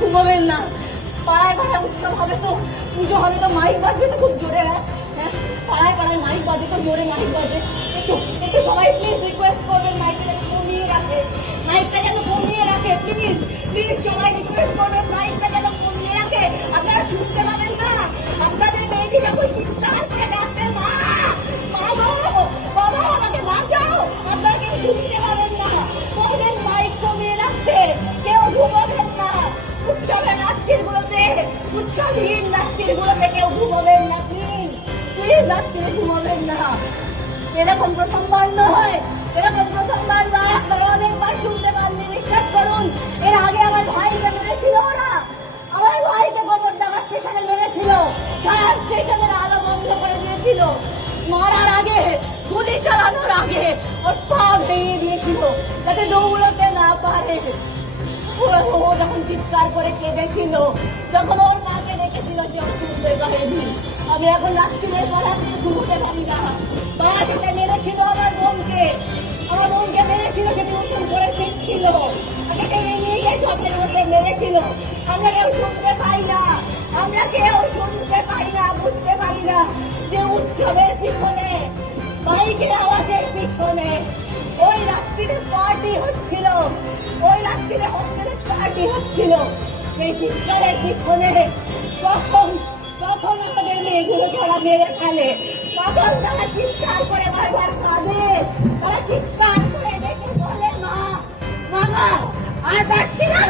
ঘুমাবেন না। পাড়ায় পাড়ায় উৎসব হবে তো, পুজো হবে তো, মাইক বাজবে তো খুব জোরে। হ্যাঁ, পাড়ায় পাড়ায় মাইক বাজে তো, জোরে মাইক বাজে। একটু একটু সবাই প্লিজ রিকোয়েস্ট করবেন মাইকটা যেন কমিয়ে রাখে, মাইকটা যেন কমিয়ে রাখে। প্লিজ প্লিজ সবাই রিকোয়েস্ট করবেন মাইকটা যেন কমিয়ে রাখে। আপনারা শুনতে পাবেন না, আপনাদের মেয়েটি যখন চিৎকার করে ডাকছে মা, মা গো, বাবা আমাকে বাঁচাও, আপনারা কেউ শুনতে পাবেন না। বলেন মাইক কমিয়ে রাখতে, কেউ ঘুমাবেন না। উৎসবের রাত্রিগুলোতে, উৎসবহীন রাত্রিগুলোতে কেউ ঘুমাবেন না। প্লিজ প্লিজ রাত্রিরে ঘুমাবেন না। এরকম প্রথমবার নয়, এরকম প্রথমবার নয়। আপনারা অনেকবার শুনতে পাননি, বিশ্বাস করুন। এর আগে আমার ভাইকে মেরেছিল ওরা, আমার ভাইকে গোবরডাঙ্গা স্টেশনে মেরেছিল, সারা স্টেশনের আলো বন্ধ করে দিয়েছিল। মারার আগে, গুলি চালানোর আগে ওর পা ভেঙে দিয়েছিল যাতে দৌড়তে না পারে। ও যখন চিৎকার করে কেঁদেছিল, যখন ওর মাকে ডেকেছিল, যে ওর শুনতে পারেনি। আমি এখন রাত্রির পর রাত্রে ঘুমোতে পারি না। তারা সেটা মেরেছিল আমার বোনকে, আমার বোনকে মেরেছিল, সেটি ওষুধ করে ফিরছিল, তাকে নিয়ে গিয়ে ছকের মধ্যে মেরেছিল। আমরা কেউ শুনতে পাই না, আমরা কেউ শুনতে পাই না, বুঝতে পারি না যে উৎসবের পিছনে, বাইকের আওয়াজের পিছনে ওই রাত্রিরে পার্টি হচ্ছিল, ওই রাত্রিরে হোস্টেলের পার্টি হচ্ছিল। সেই চিৎকারের পিছনে কখন কখন আমাদের মেয়েগুলোকে ওরা মেরে ফেলে, কখন তারা চিৎকার করে বারবার কাঁদে, তারা চিৎকার করে ডেকে বলে মা, মামা আর পারছি না,